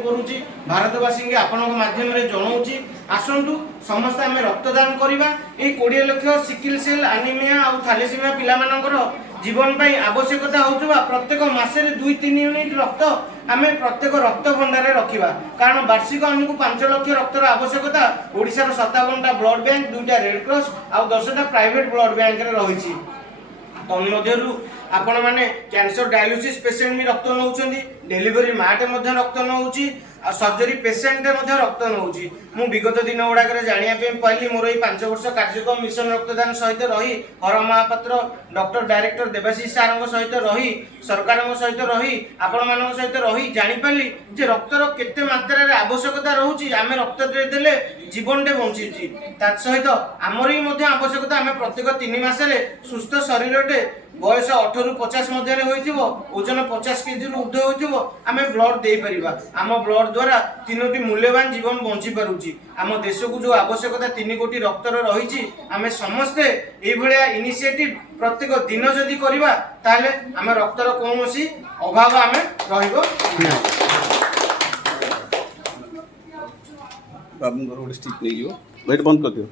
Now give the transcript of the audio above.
करुँची भारतवासी आपण माध्यम जनाऊँच आसतु समस्त आम रक्तदान करवा। ये 20 लाख सिकिल सेल एनीमिया और थैलेसीमिया पिलामानकर जीवन पाई आवश्यकता होता प्रत्येक मासरे 2-3 यूनिट रक्त आम प्रत्येक रक्त भंडार रखा। कारण वार्षिक आमको 5 लाख रक्तर आवश्यकता। ओडिशार 57टा ब्लड बैंक, 2टा रेड क्रॉस और 10टा प्राइवेट ब्लड बैंक रही। तन्मध्यरु आपण माने कैंसर डायलिसिस पेशेंट भी रक्त नौचंदी, डेलीवरी माटे मध्ये रक्त नौची, सर्जरी पेशेंट मध्ये रक्त नौची। मु विगत दिन गुड़ाक जानिया पाइली मोर 5 वर्ष कार्यक्रम मिशन रक्तदान सहित रही हर महापात्र डॉक्टर डायरेक्टर देवाशीष सार सहित रही सरकार सहित रही आपण मान सहित रही जानी पाली जे रक्तर केते मात्रा रे आवश्यकता रहउची। आमे रक्त देले जीवनटे बंची ता सहित आमर ही मध्ये आवश्यकता। आमे प्रत्येक 3 मासरे सुस्थ शरीरटे बयस 18 रु 50 मध्य होइथिबो, ओजन 50 केजी रु ऊर्ध्व होइथिबो, आमे ब्लड देई परिबा। आम ब्लड द्वारा 3टी मूल्यवान जीवन बंची पारुची। आम देश को जो आवश्यकता 3 कोटी रक्तर रही आमे समस्ते ए भलिया इनिशिएटिव प्रत्येक दिन जदि करबा ताले आमे रक्तर कोनोसी अभाव आमे रहिबो नै। बाबू घर स्टिक नहीं बंद कर दियो।